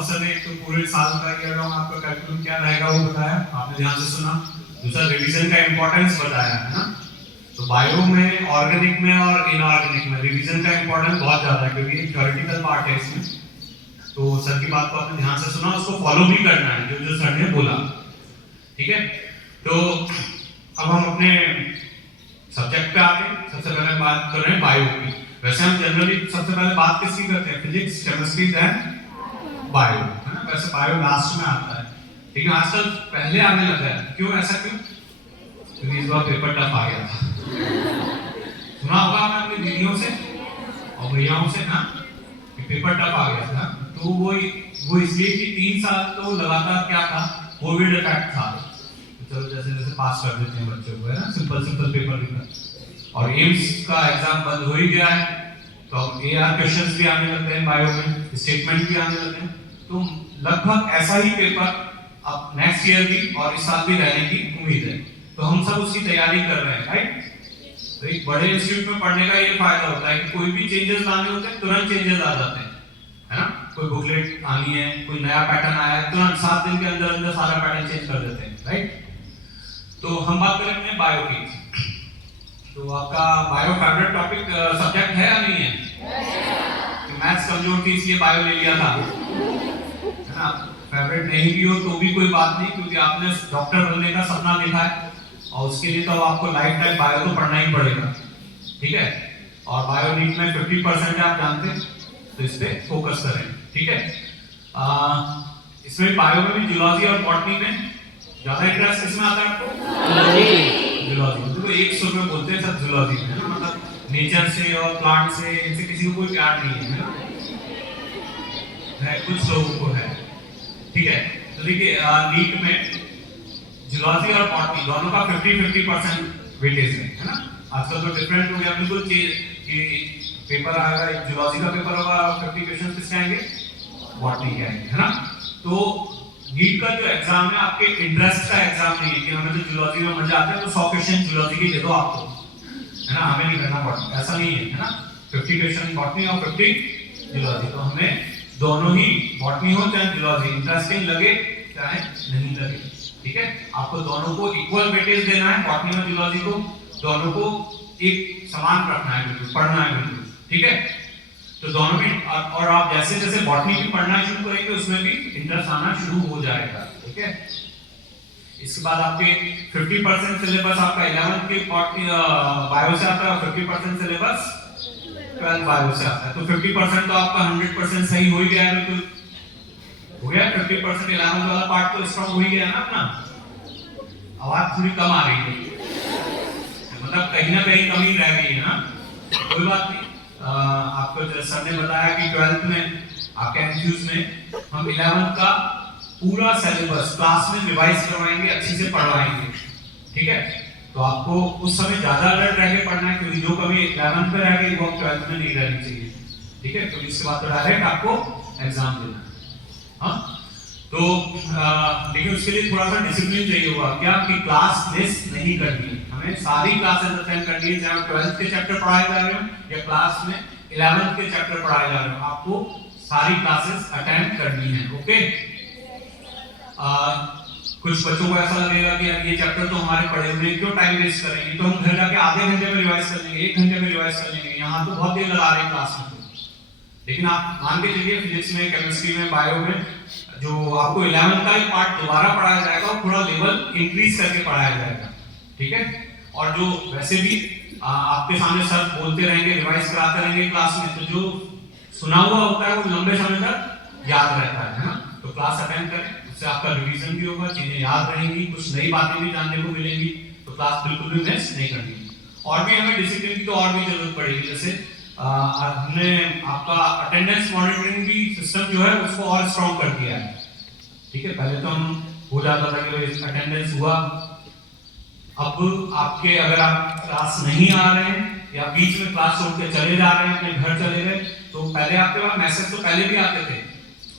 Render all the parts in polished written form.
बहुत सारे तो पूरे साल का ईयर लॉन्ग आपका करिकुलम क्या रहेगा वो बताया, आपने ध्यान से सुना। दूसरा रिवीजन का इंपॉर्टेंस बताया है ना। तो बायो में, ऑर्गेनिक में और इनऑर्गेनिक में रिवीजन का इंपॉर्टेंस बहुत ज्यादा है, क्योंकि थ्योरेटिकल पार्ट है इसमें। तो सर की बात को आपने ध्यान से सुना, उसको फॉलो भी करना है जो जो सर ने बोला, ठीक है। तो अब हम अपने सब्जेक्ट पे आते हैं। सबसे पहले बात कर रहे हैं बायो की। वैसे हम जनरली सबसे पहले बात किसकी करते हैं? फिजिक्स, केमिस्ट्री, देन बायो, है ना। वैसे बायो लास्ट में आता है, लेकिन आजकल पहले आने लगा है। क्यों, ऐसा क्यों? क्योंकि इस बार पेपर टफ आ गया था। सुना होगा आपने अपनी दीदियों से और भैयाओं से ना कि पेपर टफ आ गया था। तो वो इसलिए कि 3 साल तो लगातार क्या था, कोविड इफेक्ट था। तो चलो जैसे जैसे पास कर देते हैं बच्चों को, है ना, सिंपल सिंपल पेपर लिखकर। और एम्स का एग्जाम बंद हो ही गया है, तो अब एआर क्वेश्चंस भी आने लगते हैं बायो में, स्टेटमेंट भी आने लगते हैं। तो लगभग ऐसा ही पेपर अब नेक्स्ट ईयर भी और इस साल भी रहने की उम्मीद है। तो हम सब उसकी तैयारी कर रहे हैं, राइट। तो एक बड़े इंस्टीट्यूट में पढ़ने का ये फायदा होता है कि कोई भी चेंजेस लाने होते हैं तुरंत चेंजेस आ जाते हैं, है ना। कोई बुकलेट आनी है, कोई नया पैटर्न आया है, तुरंत 7 दिन के अंदर अंदर सारा पैटर्न चेंज कर देते हैं, राइट। तो हम बात करेंगे बायो की। तो आपका बायो फेवरेट टॉपिक सब्जेक्ट है या नहीं है? तो मैथ्स कमजोर थी इसलिए बायो ले लिया था, है ना। फेवरेट नहीं भी हो तो भी कोई बात नहीं, क्योंकि आपने डॉक्टर बनने का सपना देखा है और उसके लिए तो आपको लाइफ टाइम बायो तो पढ़ना ही पड़ेगा, ठीक है। और बायो नीट में 50% है, आप जानते हैं, तो इस पे फोकस करें, ठीक है। इसमें बायो में भी जूलॉजी और बॉटनी में ज्यादा इंटरेस्ट किसमें आता है आपको? जूलॉजी। तो एक सुर में बोलते हैं सब जूलॉजी में, है ना। मतलब नेचर से और प्लांट से, इनसे किसी को कोई प्यार नहीं है, है कुछ लोगों को है, ठीक है। तो देखिए नीट में जूलॉजी और बॉटनी दोनों का 50-50% वेटेज है ना। आजकल तो डिफरेंट हो गया बिल्कुल कि पेपर आएगा, जूलॉजी का पेपर होगा, 50 क्वेश्चन किसके आएंगे? बॉटनी के आएंगे, है ना। तो नीट का जो एग्जाम है आपके इंटरेस्ट का एग्जाम नहीं है कि हमें तो जूलॉजी में मजा आता है तो 100 क्वेश्चन जूलॉजी के दे दो आपको, है ना, हमें नहीं करना बॉटनी, ऐसा नहीं है, है ना। 50 क्वेश्चन बॉटनी और 50 जूलॉजी। तो हमें दोनों ही, बॉटनी हो चाहे जूलॉजी, इंटरेस्टिंग लगे चाहे नहीं लगे, ठीक है। आपको दोनों को इक्वल वेटेज देना है, बॉटनी और जूलॉजी को दोनों को एक समान रखना है, बिल्कुल पढ़ना है बिल्कुल, ठीक है। तो दोनों में, और आप जैसे जैसे बॉटनी भी पढ़ना शुरू करेंगे उसमें भी इंटरेस्ट आना शुरू हो जाएगा, ठीक है। इसके बाद आपके 50% सिलेबस आपका 11th के बॉटनी बायो से आता है और 50% सिलेबस 12th बायो से आता है। तो 50% तो आपका 100% सही हो ही गया है, बिल्कुल हो गया। 50% 11th वाला पार्ट तो स्ट्रांग हो ही गया ना अपना। आवाज थोड़ी कम आ रही है, मतलब कहीं ना कहीं कमी रह गई है ना, कोई बात नहीं। आपको सर ने बताया कि 12th में आपके एमसीक्यूज में हम 11th का पूरा सिलेबस क्लास में रिवाइज करवाएंगे, अच्छे से पढ़वाएंगे, ठीक है। तो आपको उस समय ज्यादा अलर्ट रह के पढ़ना है, क्योंकि जो कभी 11th में रह गई वो 12th में नहीं रहनी चाहिए, ठीक है। तो इसके बाद तो डायरेक्ट आपको एग्जाम देना है, हाँ। तो लेकिन उसके लिए थोड़ा सा डिसिप्लिन चाहिए होगा, क्या कि क्लास मिस नहीं करनी है, हमें सारी क्लासेस अटेंड करनी है, चाहे 12th के चैप्टर पढ़ाए जा रहे हो या क्लास में 11th के चैप्टर पढ़ाए जा रहे हो, आपको सारी क्लासेस अटेंड करनी है, ओके। कुछ बच्चों को ऐसा लगेगा कि यार ये चैप्टर तो हमारे पढ़े हुए, क्यों टाइम वेस्ट करेंगे, तो हम घर जाके आधे घंटे में रिवाइज कर लेंगे, 1 घंटे में रिवाइज कर लेंगे, यहाँ तो बहुत देर लगा रहे हैं क्लास में। लेकिन आप मान के चलिए फिजिक्स में, केमिस्ट्री में, बायो में जो आपको 11th का ही पार्ट दोबारा पढ़ाया जाएगा और थोड़ा लेवल इंक्रीज करके पढ़ाया जाएगा, ठीक है। और जो वैसे भी आपके सामने सर बोलते रहेंगे, रिवाइज कराते रहेंगे क्लास में, तो जो सुना हुआ होता है वो लंबे समय तक याद रहता है ना। तो क्लास अटेंड करें, उससे आपका रिवीजन भी होगा, चीजें याद रहेंगी, कुछ नई बातें भी जानने को मिलेंगी। तो क्लास बिल्कुल भी मिस नहीं करनी। और भी हमें डिसिप्लिन की तो और भी जरूरत पड़ेगी, जैसे हमने आपका अटेंडेंस मॉनिटरिंग भी सिस्टम जो है उसको और स्ट्रॉन्ग कर दिया है, ठीक है। पहले तो हम हो जाता था कि अटेंडेंस हुआ, अब आपके अगर आप क्लास नहीं आ रहे हैं या बीच में क्लास छोड़ के चले जा रहे हैं, अपने घर चले गए, तो पहले आपके पास मैसेज तो पहले भी आते थे,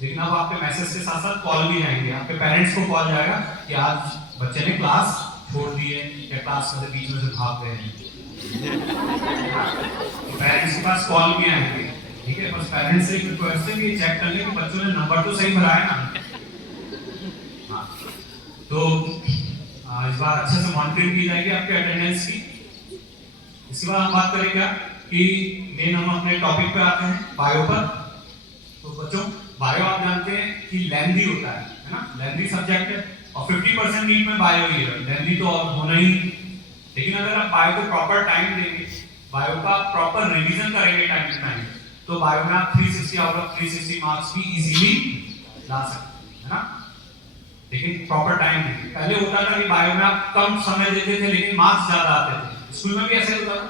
लेकिन अब आपके मैसेज के साथ साथ कॉल भी आएंगे, आपके पेरेंट्स को कॉल जाएगा कि आज बच्चे ने क्लास छोड़ दी है या क्लास में बीच में से भाग गए हैं। पेरेंट्स के पास कॉल भी आएंगे, ठीक है, बस पेरेंट्स से रिक्वेस्ट है कि चेक कर ले कि बच्चों ने नंबर तो सही भरा है ना। हाँ, तो इस बार अच्छे से मॉनिटरिंग की जाएगी आपके अटेंडेंस की। इसके बाद हम बात करेंगे कि मेन हम अपने टॉपिक पे आते हैं, बायो पर। तो बच्चों, बायो आप जानते हैं कि लेंथी होता है ना, लेंथी सब्जेक्ट है और 50% नीट में बायो ही है, लेंथी तो और होना ही। लेकिन अगर आप बायो को प्रॉपर टाइम देंगे, बायो का प्रॉपर रिवीजन करेंगे टाइम टू टाइम, तो बायो में आप 360 आउट ऑफ 360 मार्क्स भी इजीली ला सकते हैं, है ना। लेकिन प्रॉपर टाइम देंगे। पहले होता था कि बायो में आप कम समय देते थे लेकिन मार्क्स ज्यादा आते थे। स्कूल में भी ऐसे होता था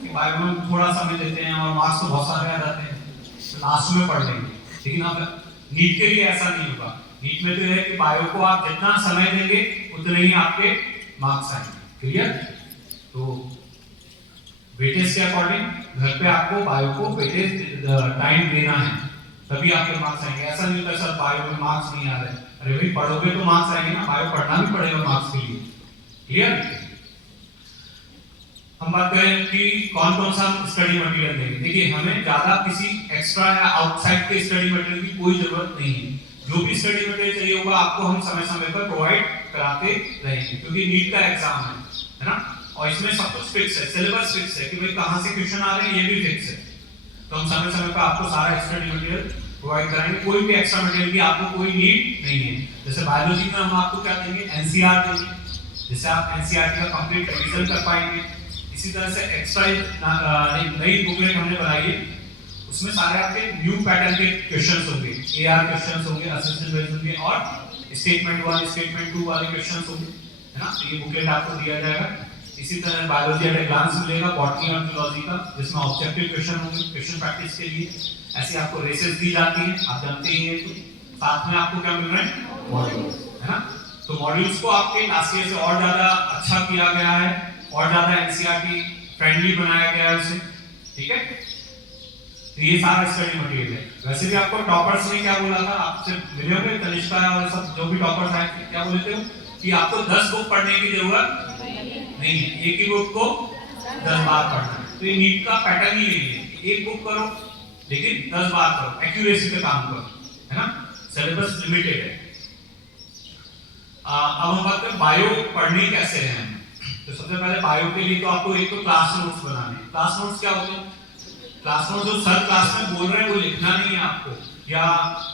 कि बायो में थोड़ा समय देते हैं और मार्क्स तो बहुत सारे आ जाते हैं, तो लास्ट में पढ़ लेंगे। लेकिन अब नीट के लिए ऐसा नहीं होगा। नीट में तो है कि बायो को आप जितना समय देंगे उतने ही आपके मार्क्स आएंगे। क्लियर? तो वेटेज के अकॉर्डिंग घर पे आपको बायो को वेटेज टाइम देना है, तभी आपके मार्क्स आएंगे। ऐसा नहीं होता सर बायो में मार्क्स नहीं आ रहे, अरे भाई पढ़ोगे तो मार्क्स आएंगे ना, बायो पढ़ना भी पड़ेगा मार्क्स के लिए। क्लियर? हम बात करें कि कौन कौन सा स्टडी मटेरियल देंगे। देखिए, हमें ज्यादा किसी एक्स्ट्रा या आउटसाइड के स्टडी मटेरियल की कोई जरूरत नहीं है। जो भी स्टडी मटेरियल चाहिए होगा आपको हम समय समय पर प्रोवाइड कराते रहेंगे, क्योंकि नीट का एग्जाम है ना, और इसमें सब कुछ फिक्स है, सिलेबस फिक्स है कि भाई कहां से क्वेश्चन आ रहे हैं ये भी फिक्स है। तो हम समय समय पर आपको सारा स्टडी मटेरियल प्रोवाइड कराएंगे। कोई भी एक्स्ट्रा मटेरियल की आपको कोई नीड नहीं है। जैसे बायोलॉजी में हम आपको क्या देंगे, एनसीआर देंगे, जिससे आप एनसीआर का कंप्लीट रिवीजन कर पाएंगे। इसी तरह से एक्स्ट्रा एक नई बुकलेट हमने बनाई है, उसमें सारे आपके न्यू पैटर्न के क्वेश्चंस होंगे, एआर क्वेश्चंस होंगे, असिस्टेंट बेस्ड होंगे और स्टेटमेंट 1 स्टेटमेंट 2 वाले क्वेश्चंस होंगे, है ना। तो ये बुकलेट आपको दिया जाएगा। इसी तरह बायोलॉजी एट ए ग्लांस मिलेगा, बॉटनी और जूलॉजी का, जिसमें ऑब्जेक्टिव क्वेश्चन होंगे क्वेश्चन प्रैक्टिस के लिए। ऐसे आपको रेसेस दी जाती हैं, आप जानते ही हैं। तो साथ में आपको क्या मिल रहा है, मॉड्यूल्स, है ना। तो मॉड्यूल्स को आपके लास्ट ईयर से और ज्यादा अच्छा किया गया है और ज्यादा एनसीईआरटी फ्रेंडली बनाया गया है उसे, ठीक है। तो ये सारा स्टडी मटेरियल है। वैसे भी आपको टॉपर्स ने क्या बोला था, आपसे मिले होंगे तनिष्का और सब जो भी टॉपर्स आए थे, क्या बोले थे कि आपको 10 बुक पढ़ने की जरूरत नहीं है, एक ही बुक को 10 बार पढ़ना है। तो ये नीट का पैटर्न ही यही है, एक बुक करो लेकिन 10 बार करो, एक्यूरेसी पे काम करो, है ना। सिलेबस लिमिटेड है। अब हम बात करें बायो पढ़ने कैसे हैं। तो सबसे पहले बायो के लिए तो आपको एक तो क्लास नोट्स बनाने हैं। क्लास नोट्स क्या होते हैं, क्लास नोट्स जो सर क्लास में बोल रहे हैं वो लिखना नहीं है आपको, या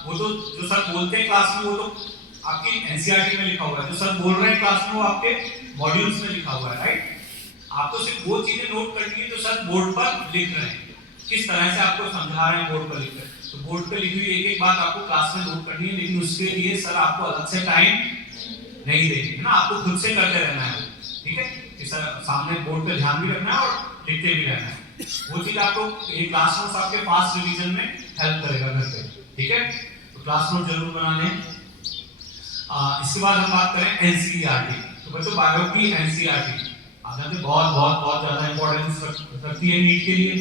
वो तो जो सर बोलते हैं क्लास में वो तो आपकी एनसीईआरटी में लिखा हुआ है, जो सर बोल रहे हैं क्लास में वो आपके मॉड्यूल्स में लिखा हुआ है, राइट। आपको सिर्फ वो चीजें नोट करनी है जो सर बोर्ड पर लिख रहे हैं, किस तरह से आपको समझा रहे हैं बोर्ड पर लिख रहे हैं। तो बोर्ड पर लिखी हुई एक एक बात आपको क्लास में नोट करनी है, लेकिन उसके लिए सर आपको अलग से टाइम नहीं देंगे, है ना। आपको खुद से करते रहना है, ठीक है। कि सर सामने बोर्ड पे ध्यान भी रखना है और लिखते भी रहना है। वो चीज आपको ये क्लास नोट्स आपके फास्ट रिवीजन में हेल्प करेगा घर पे, ठीक है। तो क्लास नोट जरूर बना लें। इसके बाद हम बात करें एनसीईआरटी। तो बच्चों, बायो की एनसीईआरटी आप जानते हैं बहुत बहुत बहुत ज्यादा इंपॉर्टेंस रखती है नीट के लिए।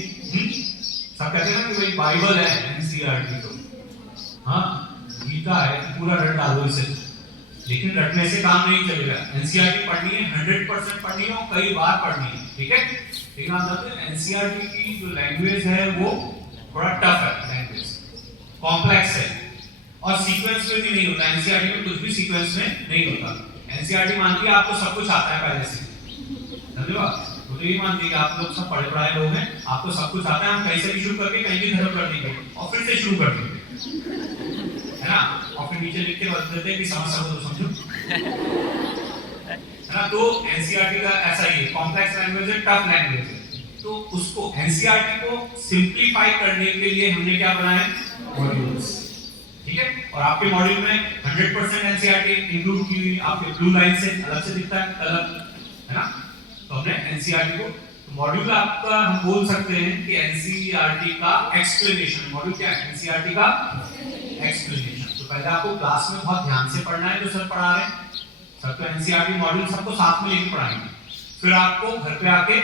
सब कहते हैं ना कि भाई बाइबल है एनसीईआरटी, तो हाँ गीता है, पूरा रट डालो इसे, लेकिन रटने से काम नहीं चलेगा। एनसीईआरटी पढ़नी है, 100% पढ़नी है और कई बार पढ़नी है, ठीक है। लेकिन आप जानते हैं एनसीईआरटी की जो लैंग्वेज है वो थोड़ा टफ है, लैंग्वेज कॉम्प्लेक्स है और सीक्वेंस में भी नहीं होता। एनसीईआरटी में कुछ भी सीक्वेंस में नहीं होता। एनसीईआरटी मानती है आपको सब कुछ आता है पहले से, समझो। वो तो ये मानती है कि आप लोग सब पढ़े पढ़ाए लोग हैं, आपको सब कुछ आता है, हम कहीं से भी शुरू करके कहीं भी खत्म कर देंगे और फिर से शुरू कर देंगे, है ना। और फिर नीचे लिख के बता देते हैं कि समझ सको तो समझो, है ना। तो एनसीईआरटी का ऐसा ही है, कॉम्प्लेक्स लैंग्वेज है, टफ लैंग्वेज है। तो उसको एनसीईआरटी को सिंप्लीफाई करने के लिए हमने क्या बनाया, मॉड्यूल्स, ठीक है। और आपके मॉड्यूल में 100% एनसीईआरटी इंक्लूड की हुई, आपके ब्लू लाइन से अलग से दिखता है, अलग, है ना। तो हमने एनसीईआरटी को, तो मॉड्यूल आपका हम बोल सकते हैं कि एनसीईआरटी का एक्सप्लेनेशन। मॉड्यूल क्या है, एनसीईआरटी का एक्सप्लेनेशन। तो पहले आपको क्लास में बहुत ध्यान से पढ़ना है जो सर पढ़ा रहे हैं, सर तो एनसीईआरटी मॉड्यूल सबको साथ में लेके पढ़ाएंगे। फिर आपको घर पे आके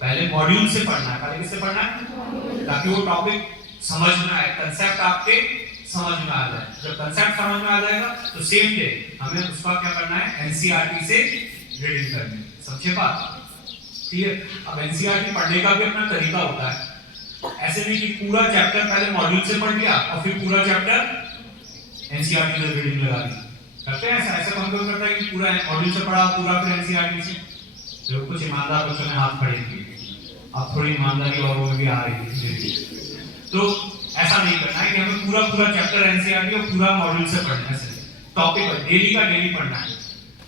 पहले मॉड्यूल से पढ़ना है, पहले किससे पढ़ना है, ताकि वो टॉपिक समझ में आए, कंसेप्ट आपके समझ में आ जाए। जब कंसेप्ट समझ में आ जाएगा तो सेम डे हमें उसका क्या करना है, एनसीईआरटी से रीडिंग करनी है। समझे बात, ठीक है। अब एनसीईआरटी पढ़ने का भी अपना तरीका होता है, ऐसे नहीं कि पूरा चैप्टर पहले मॉड्यूल से पढ़ लिया और फिर पूरा चैप्टर एनसीईआरटी में रीडिंग लगा दी। करते हैं ऐसा? ऐसा कौन कौन करता है कि पूरा मॉड्यूल से पढ़ा पूरा फिर एनसीईआरटी से? जो कुछ ईमानदार बच्चों ने हाथ खड़े किए, अब थोड़ी ईमानदारी लोगों में भी आ रही है। तो ऐसा नहीं करना है कि हमें पूरा पूरा चैप्टर एनसीईआरटी और पूरा मॉड्यूल से पढ़ना है। टॉपिक डेली का डेली पढ़ना है।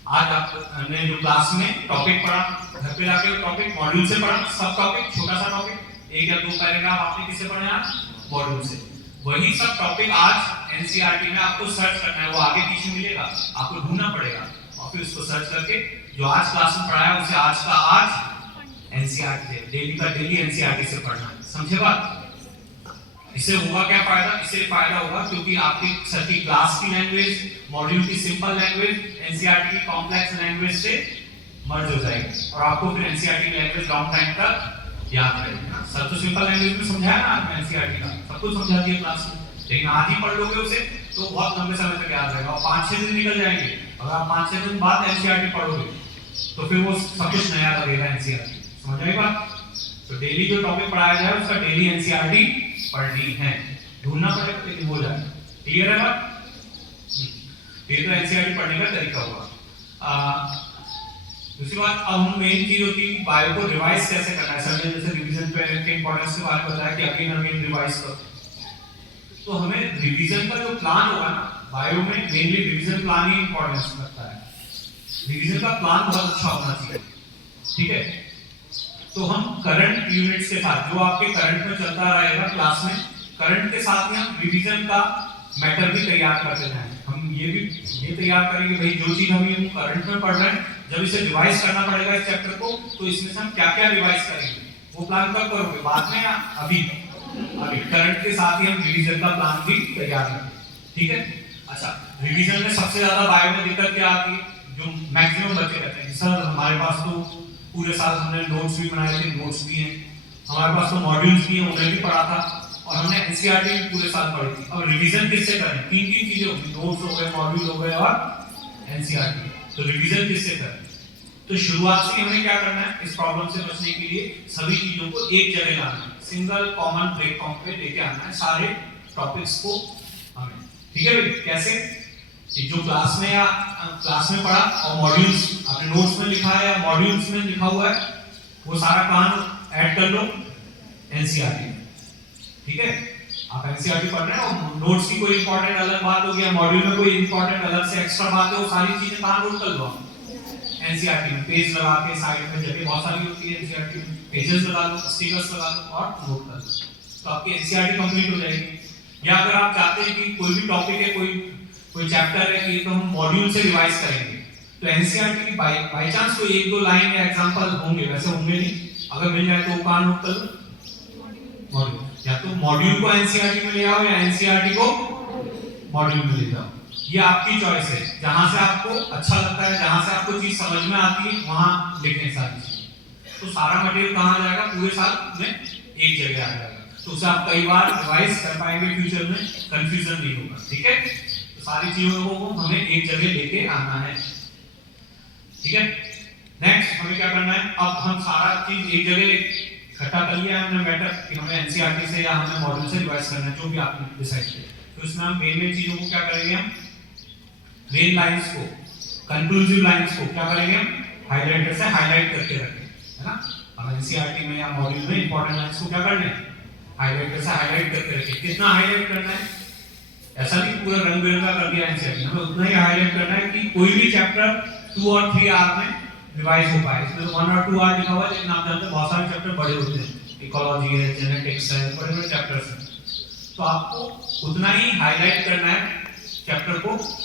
आज आपने जो क्लास में टॉपिक पढ़ा, घर पे जाके टॉपिक मॉड्यूल से पढ़ा, सब टॉपिक छोटा सा टॉपिक 1 या 2 पैराग्राफ आपने किससे पढ़े? आज मॉड्यूल से। वही सब टॉपिक आज एनसीईआरटी में आपको सर्च करना है, वो आगे पीछे मिलेगा, आपको ढूंढना पड़ेगा और फिर उसको सर्च करके जो आज क्लास में पढ़ाया उसे आज का आज एनसीईआरटी से, डेली का डेली एनसीईआरटी से पढ़ना है। समझे बात? इससे होगा क्या फायदा? इससे फायदा होगा क्योंकि आपकी सर की क्लास की लैंग्वेज, मॉड्यूल की सिंपल लैंग्वेज एनसीईआरटी की कॉम्प्लेक्स लैंग्वेज से मर्ज हो जाएगी और आपको फिर एनसीईआरटी की लैंग्वेज लॉन्ग टाइम तक याद रहेगी ना। सर तो सिंपल लैंग्वेज में समझाया ना आपने एनसीईआरटी का, सब कुछ समझा दिया क्लास में, लेकिन आज ही पढ़ लोगे उसे तो बहुत लंबे समय तक याद रहेगा और 5-6 दिन निकल जाएंगे। अगर आप 5-6 दिन बाद एनसीईआरटी पढ़ोगे तो फिर वो सब कुछ नया लगेगा एनसीईआरटी। समझ आई बात? तो डेली जो टॉपिक पढ़ाया जाए उसका डेली एनसीईआरटी पढ़नी है, ढूंढना पड़ेगा लेकिन हो जाए। क्लियर है बात? ये तो एनसीईआरटी पढ़ने का तरीका हुआ। दूसरी बात, अब हम मेन चीज होती है कि बायो को रिवाइज कैसे करना है। सर ने जैसे रिवीजन के इंपॉर्टेंस के बारे में बताया कि अगेन अगेन रिवाइज करो, तो हमें रिवीजन का जो प्लान होगा ना, बायो में मेनली रिवीजन प्लान ही इंपॉर्टेंस रखता है। रिवीजन का प्लान बहुत अच्छा होना चाहिए, ठीक है? तो हम करंट यूनिट्स के साथ जो आपके करंट में चलता रहेगा क्लास में, करंट के साथ में हम रिवीजन का मैटर भी तैयार करते हैं। हम ये तैयार करेंगे भाई जो चीज हम ये करंट में पढ़ रहे हैं, जब इसे रिवाइज करना पड़ेगा इस चैप्टर को, तो इसमें से हम क्या क्या रिवाइज करेंगे वो प्लान कब करोगे? बाद में या अभी? अभी करंट के साथ ही हम रिवीजन का प्लान भी तैयार करेंगे, ठीक है? अच्छा, रिवीजन में सबसे ज्यादा बायो में दिक्कत क्या आती है? जो मैक्सिमम बच्चे कहते हैं सर हमारे पास तो पूरे साल हमने नोट्स भी बनाए थे, नोट्स भी हैं हमारे पास, तो मॉड्यूल्स भी हैं, उन्हें भी पढ़ा था और हमने एनसीईआरटी भी पूरे साल पढ़ी थी। अब रिवीजन किससे करें? 3 चीजें होती, नोट्स हो गए, मॉड्यूल हो गए और एनसीईआरटी। तो रिवीजन किससे करें? तो शुरुआत से हमें क्या करना है? इस प्रॉब्लम से बचने के लिए सभी चीजों को एक जगह लाना है, सिंगल कॉमन प्लेटफॉर्म पे लेके आना है सारे टॉपिक्स को हमें, ठीक है भाई? कैसे? जो क्लास में पढ़ा और मॉड्यूल्स आपने नोट्स में लिखा है या मॉड्यूल्स में लिखा हुआ है, वो सारा काम ऐड कर लो एनसीईआरटी में, ठीक है? आप एनसीईआरटी पढ़ रहे हैं और नोट्स की कोई इंपॉर्टेंट अलग बात होगी या मॉड्यूल में कोई इंपॉर्टेंट अलग से एक्स्ट्रा बात है, वो सारी चीजें कहां नोट कर लो? एनसीईआरटी में पेज लगा के साइड में जगह बहुत सारी होती है एनसीईआरटी में, पेजेस लगा लो, स्टिकर्स लगा लो और नोट कर लो, तो आपकी एनसीईआरटी कंप्लीट हो जाएगी। या अगर आप चाहते हैं कि कोई भी टॉपिक है, कोई चैप्टर है कि तो हम मॉड्यूल से रिवाइज करेंगे, तो एनसीईआरटी की बाय चांस कोई 1-2 लाइन या एग्जांपल होंगे, वैसे होंगे नहीं, अगर मिल जाए तो वो कहां नोट कर लो? मॉड्यूल। या तो मॉड्यूल को एनसीईआरटी में ले आओ या एनसीईआरटी को मॉड्यूल में ले जाओ, ये आपकी चॉइस है। जहां से आपको अच्छा लगता है, जहां से आपको चीज समझ में आती है वहां लिखने सारी चीज। तो सारा मटेरियल कहां जाएगा? पूरे साल में एक जगह आ जाएगा, तो उसे आप कई बार रिवाइज कर पाएंगे, फ्यूचर में कंफ्यूजन नहीं होगा, ठीक है? तो सारी चीजों को हमें एक जगह लेके आना है, ठीक है? नेक्स्ट हमें क्या करना है? अब हम सारा चीज एक जगह इकट्ठा कर लिया हमने मैटर कि हमें एनसीईआरटी से या हमें मॉड्यूल से रिवाइज करना है, जो भी आपने डिसाइड किया। तो इसमें हम मेन चीजों को क्या करेंगे? हम मेन लाइंस को, कंक्लूसिव लाइंस को क्या करेंगे? हम हाइलाइटर से हाईलाइट करके रखेंगे, है ना? हम एनसीईआरटी में या मॉड्यूल में इंपॉर्टेंट लाइंस को क्या करना है? हाइलाइटर से हाईलाइट करके रखें। कितना हाईलाइट करना है? ऐसा नहीं पूरा रंग बिरंगा कर दिया एनसीईआरटी, हमें उतना ही हाईलाइट करना है कि कोई भी चैप्टर 2 और 3 आवर में रिवाइज हो पाए। इसमें 1 और 2 आवर लिखा हुआ है, लेकिन आप जानते हैं बहुत सारे चैप्टर बड़े होते हैं, इकोलॉजी है, जेनेटिक्स है, बड़े-बड़े चैप्टर्स हैं, तो आपको उतना ही हाईलाइट करना है चैप्टर को